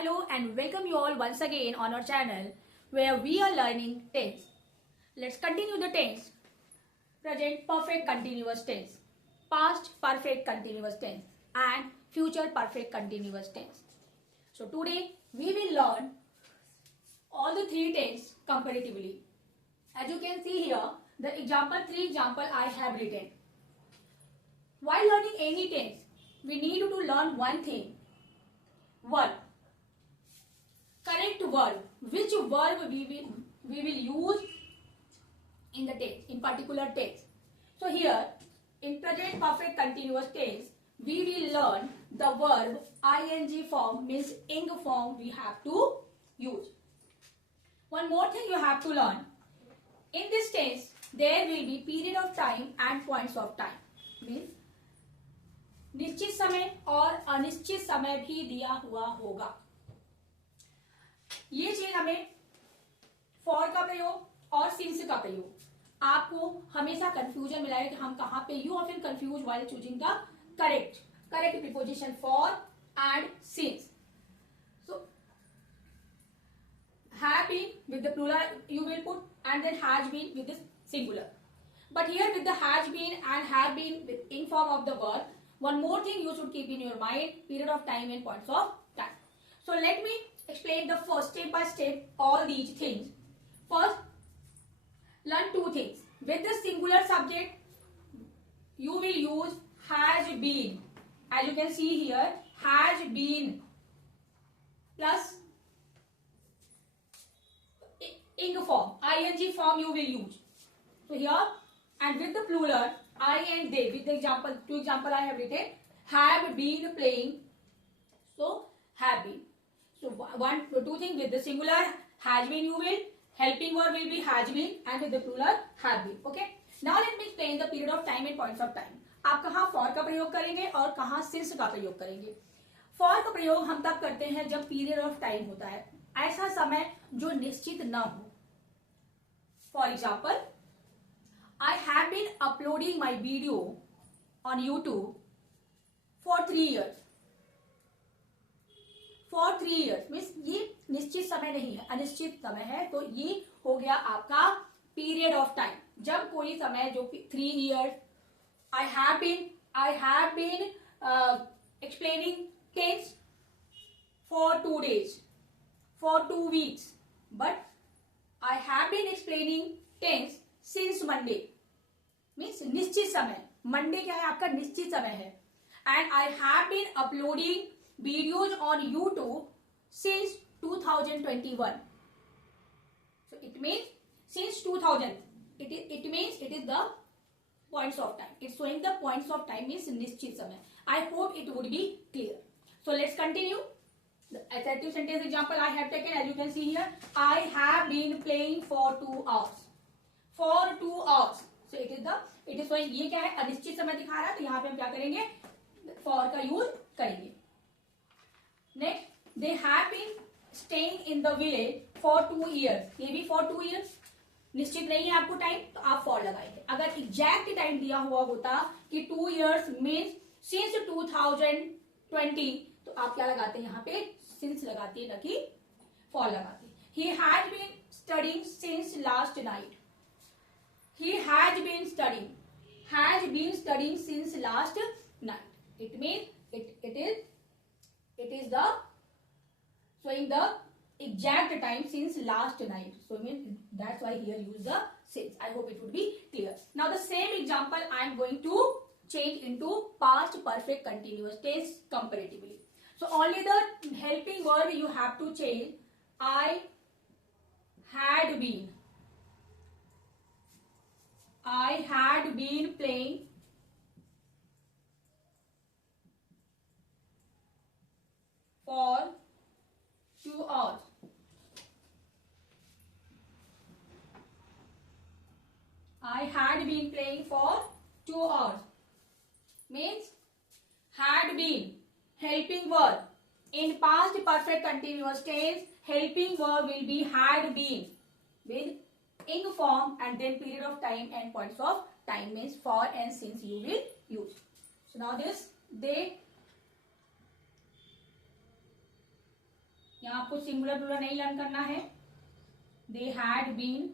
Hello and welcome you all once again on our channel where we are learning tense. Let's continue the tense. Present perfect continuous tense, past perfect continuous tense and future perfect continuous tense. So today we will learn all the three tense comparatively. As you can see here, the three example I have written. While learning any tense, we need to learn one thing. Verb. Correct verb. Which verb we will use in the tense, in particular tense. So here, in present perfect continuous tense, we will learn the verb ing form, means ing form we have to use. One more thing you have to learn. In this tense, there will be period of time and points of time. Means निश्चित समय और अनिश्चित समय भी दिया हुआ होगा. ये चीज हमें फॉर का प्रयोग और सिंस का प्रयोग आपको हमेशा कंफ्यूजन मिलाएगा कि हम कहां पे you often confuse while choosing the correct preposition for and since. So have been with the plural you will put and then has been with the singular, but here with the has been and have been with in form of the verb. One more thing you should keep in your mind, period of time and points of time. So let me explain the first step by step all these things. First, learn two things. With the singular subject, you will use has been. As you can see here, has been plus ing form, ing form you will use. So here, and with the plural, I and they, with the example, two example I have written, have been playing. So have been. So two things, with the singular has been you will, helping verb will be has been, and with the plural have been. Okay. Now let me explain the period of time and points of time. आप कहाँ for का प्रयोग करेंगे और कहाँ since का प्रयोग करेंगे. For का प्रयोग हम तब करते हैं जब period of time होता है, ऐसा समय जो निश्चित न हो. For example, I have been uploading my video on YouTube for 3 years. For 3 years means ये निश्चित समय नहीं है, अनिश्चित समय है. तो ये हो गया आपका period of time. जब कोई समय जो 3 years, I have been explaining tense for 2 days, for 2 weeks, but I have been explaining tense since Monday. Means निश्चित समय. मंडे क्या है आपका निश्चित समय है. And I have been uploading videos on YouTube since 2021. So it means since 2000. it means it is the points of time. It's showing the points of time means निश्चित समय. I hope it would be clear. So let's continue. The assertive sentence example I have taken, as you can see here, I have been playing for 2 hours. For 2 hours. So it is showing ये क्या है अनिश्चित समय दिखा रहा है. तो यहाँ पे हम क्या करेंगे, for का यूज करेंगे. Next, they have been staying in the village for 2 years. ये भी for 2 years. निश्चित नहीं है आपको टाइम तो आप for लगाएंगे. अगर एग्जैक्ट टाइम दिया हुआ होता कि 2 years means since 2020 तो आप क्या लगाते हैं यहाँ पे since लगाते हैं, न कि for लगाते हैं. He had been studying since last night. He has been studying since last night. It means it is the showing the exact time since last night. So I mean that's why here use the since. I hope it would be clear. Now the same example I am going to change into past perfect continuous tense comparatively. So only the helping verb you have to change. I had been playing for 2 hours. I had been playing for 2 hours. Means had been, helping verb. In past perfect continuous tense, helping verb will be had been with ing form and then period of time and points of time means for and since you will use. So now this, they यहाँ आपको singular plural नहीं learn करना है. They had been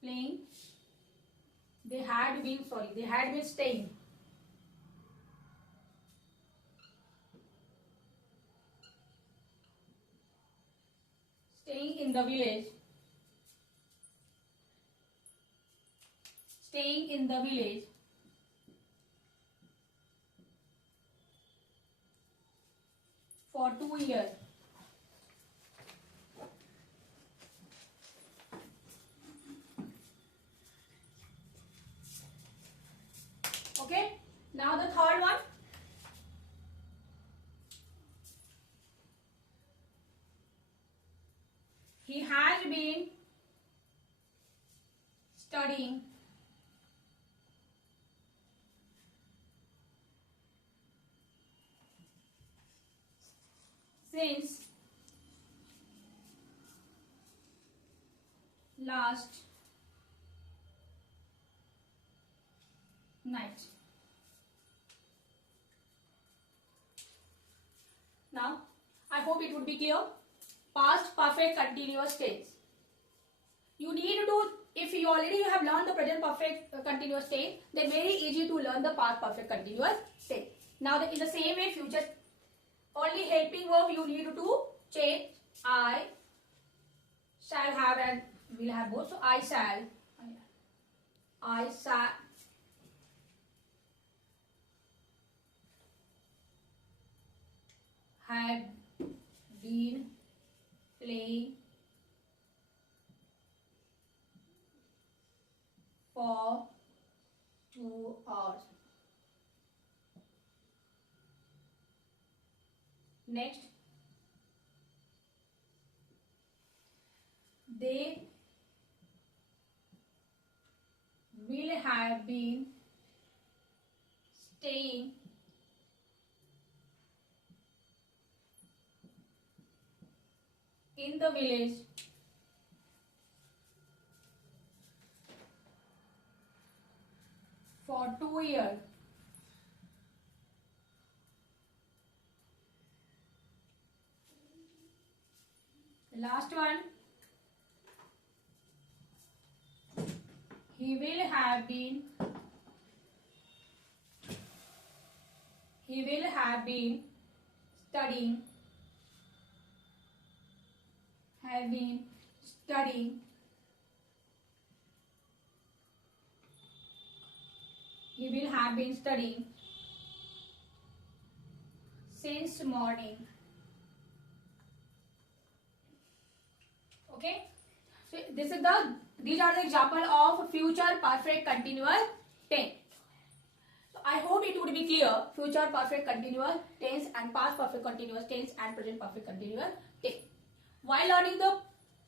playing, they had been staying in the village, for 2 years. Okay, now the third one. He has been studying since last night. Now, I hope it would be clear. Past perfect continuous tense. You need to, if you already have learned the present perfect continuous tense, then very easy to learn the past perfect continuous tense. Now, in the same way, future only helping verb you need to change. I shall have and will have both. So, I shall have been playing for 2 hours. Next, they will have been staying in the village for 2 years. The last one, he will have been studying since morning. Okay, so these are the example of future perfect continuous tense. So I hope it would be clear, future perfect continuous tense and past perfect continuous tense and present perfect continuous tense. While learning the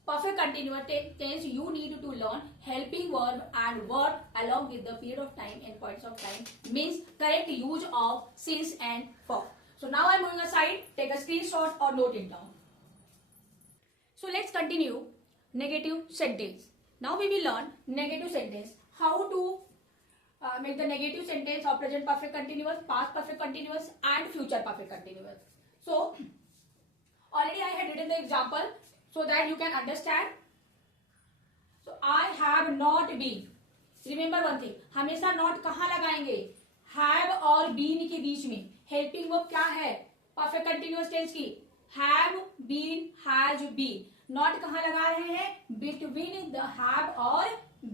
perfect continuous tense, you need to learn helping verb and verb along with the period of time and points of time, means correct use of since and for. So now I am moving aside, take a screenshot or note it down. So let's continue negative sentence. Now we will learn negative sentence, how to make the negative sentence of present perfect continuous, past perfect continuous and future perfect continuous. So already I had written the example so that you can understand. So I have not been. Remember one thing, हमेशा not कहाँ लगाएंगे? Have और been के बीच में. Helping verb क्या है? Perfect continuous tense की. Have been, has been. Not कहाँ लगा रहे हैं? Between the have और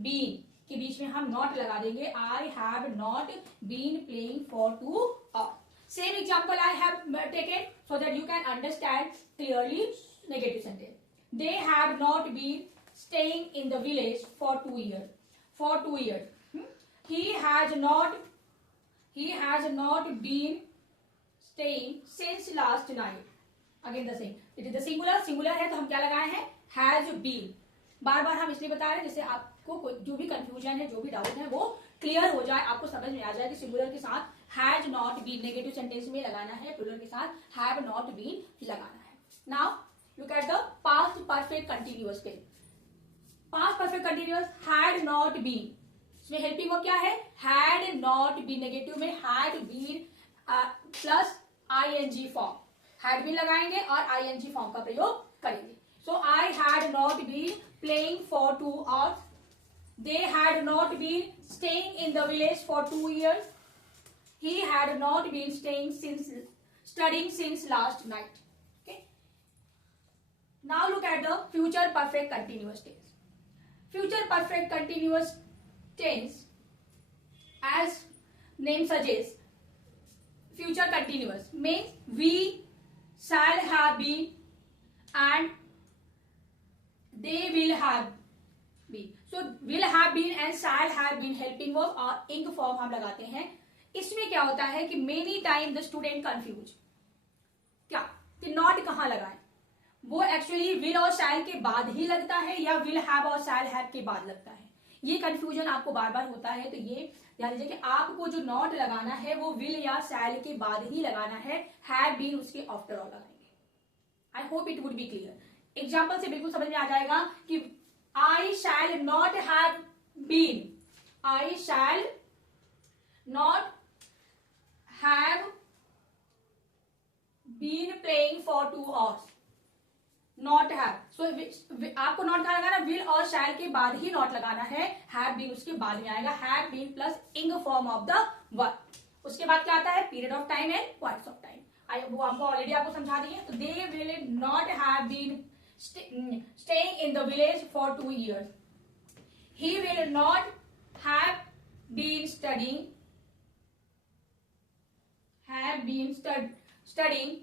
been के बीच में हम not लगा देंगे. I have not been playing for 2 hours. Same example I have taken so that you can understand clearly negative sentence. They have not been staying in the village for 2 years. For 2 years. He has not been staying since last night. Again the same. It is the singular. Singular है तो हम क्या लगाए हैं? Has been. बार बार हम इसलिए बता रहे हैं जिससे आपको जो भी कंफ्यूजन है, जो भी डाउट है, वो क्लियर हो जाए, आपको समझ में आ जाए कि सिंगुलर के साथ has not been negative sentence में लगाना है, प्लूरल के साथ हैव नॉट बीन लगाना है. Now look at the past perfect continuous tense. Past perfect continuous had not been, इसमें हेल्पिंग वर्ब क्या है? Had not been. नेगेटिव में had been plus ing form, had been लगाएंगे और ing फॉर्म का प्रयोग करेंगे. So I had not been playing for 2 hours. They had not been staying in the village for 2 years. He had not been studying since last night. Okay. Now look at the future perfect continuous tense. Future perfect continuous tense, as name suggests, future continuous means we shall have been and they will have been. So will have been and shall have been helping verb और ing form हम लगाते हैं. इसमें क्या होता है कि many time the student confuse, क्या कि not कहाँ लगाएं, वो एक्चुअली will और shall के बाद ही लगता है या will have और shall have के बाद लगता है. ये कंफ्यूजन आपको बार बार होता है, तो ये ध्यान दीजिए कि आपको जो नॉट लगाना है वो will या shall के बाद ही लगाना है, have been उसके आफ्टर ऑल लगाएंगे. I hope it would be clear. Example से बिल्कुल समझ में आ जाएगा कि I shall not have been. I shall not have been playing for 2 hours. Not have. So आपको नॉट कहाँ लगाना, will और shall के बाद ही नॉट लगाना है, have been उसके बाद में आएगा, have been plus ing form of the verb. उसके बाद क्या आता है, period of time and points of time. वो आपको ऑलरेडी आपको समझा दिए. तो they will not have been staying in the village for 2 years. He will not have been studying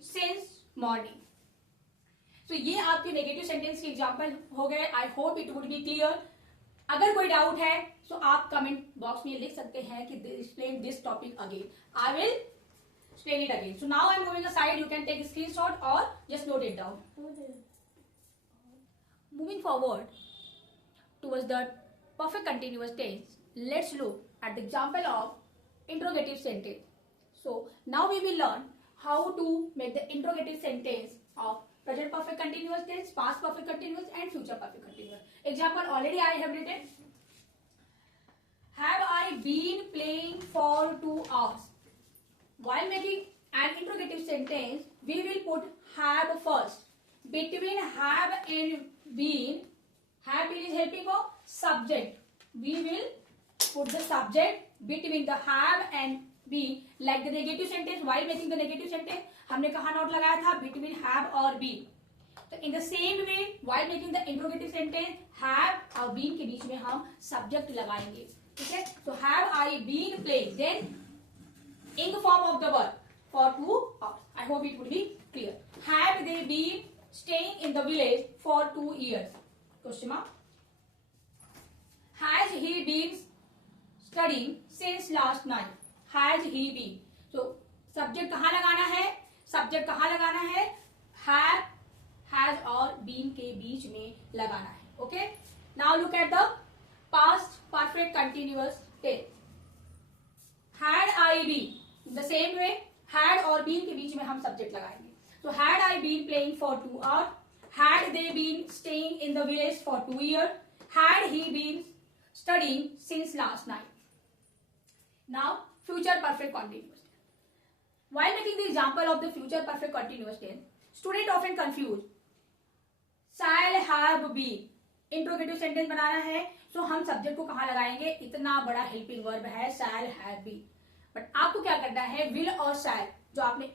since morning. तो ये आपके नेगेटिव सेंटेंस के एग्जांपल हो गए. I hope it would be clear. अगर कोई डाउट है तो आप कमेंट बॉक्स में लिख सकते हैं कि explain this topic again. I will explain it again. So now I am moving aside. You can take a screenshot or just note it down. Moving forward towards the perfect continuous tense, let's look at the example of interrogative sentence. So now we will learn how to make the interrogative sentence of present perfect continuous tense, past perfect continuous and future perfect continuous. Example already I have written. Have I been playing for 2 hours? While making an interrogative sentence, we will put have first. Between have and been, have been is helping for subject. We will put the subject between the have and been, like the negative sentence. While making the negative sentence, हमने कहाँ note लगाया था, between have और been. तो in the same way, while making the interrogative sentence, have और been के बीच में हम subject लगाएंगे. ठीक है. So have I been playing, then ing form of the verb for 2 hours. I hope it would be clear. Have they been staying in the village for 2 years? Question mark. Has he been studying since last night? Has he been? So subject कहाँ लगाना है, subject कहाँ लगाना है, have, has और been के बीच में लगाना है. Okay. Now look at the past perfect continuous tense. Had I been, the same way had और been के बीच में हम subject लगाएंगे. So had I been playing for 2 hours? Had they been staying in the village for 2 years? Had he been studying since last night? Now future perfect continuous tense. While making the example of the future perfect continuous tense, student often confuse shall have been. Interrogative sentence बनाना है, so हम subject को कहाँ लगाएंगे, इतना बड़ा helping verb है shall have been. But आपको क्या करना है, will और shall, जो आपने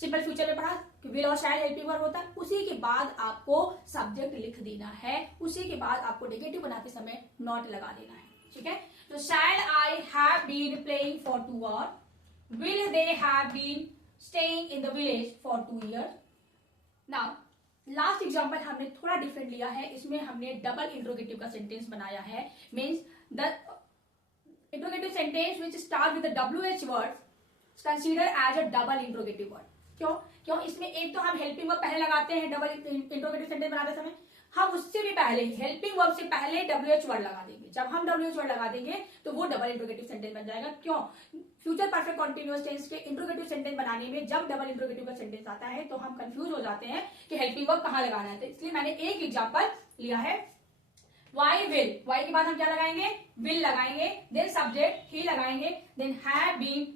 सिंपल फ्यूचर में पढ़ा कि will और shall हेल्पिंग वर्ब होता है, उसी के बाद आपको सब्जेक्ट लिख देना है, उसी के बाद आपको नेगेटिव बनाते समय नॉट लगा देना है. ठीक है. तो shall I have been playing for 2 hours? Will they have been staying in the village for 2 years? Now last example हमने थोड़ा डिफरेंट लिया है. इसमें हमने डबल इंट्रोगेटिव का सेंटेंस बनाया है. Means the interrogative sentence which start with the WH word consider as a double interrogative word. क्यों इसमें एक तो हम हेल्पिंग वर्ब पहले लगाते हैं डबल इंट्रोगेटिव सेंटेंस बनाते समय, हम उससे भी पहले हेल्पिंग वर्ब से पहले WH वर्ड लगा देंगे. जब हम WH वर्ड लगा देंगे तो वो डबल इंट्रोगेटिव सेंटेंस बन जाएगा. क्यों, फ्यूचर परफेक्ट कॉन्टिन्यूअस टेंस के इंट्रोगेटिव सेंटेंस बनाने में जब डबल इंट्रोगेटिव का सेंटेंस आता है तो हम कंफ्यूज हो जाते हैं कि हेल्पिंग वर्ब कहाँ लगाना है. तो इसलिए मैंने एक एग्जांपल लिया है. वाई विल, वाई के बाद हम क्या लगाएंगे, विल लगाएंगे, देन सब्जेक्ट ही लगाएंगे, then have been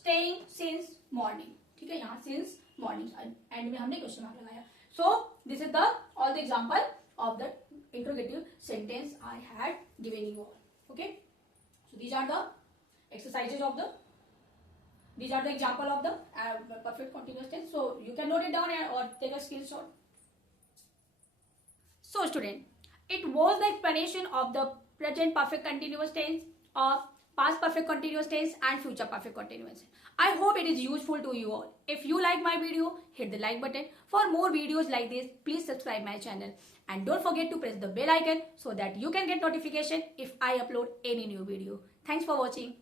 staying since morning, ठीक है, यहाँ सिंस मॉर्निंग एंड में हमने क्वेश्चन मार्क लगाया. So this is the all the example of the interrogative sentence I had given you all. Okay, so these are the exercises of the, these are the example of the perfect continuous tense. So you can note it down or take a screenshot. So student, it was the explanation of the present perfect continuous tense, of past perfect continuous tense and future perfect continuous. I hope it is useful to you all. If you like my video, hit the like button. For more videos like this, please subscribe my channel. And don't forget to press the bell icon so that you can get notification if I upload any new video. Thanks for watching.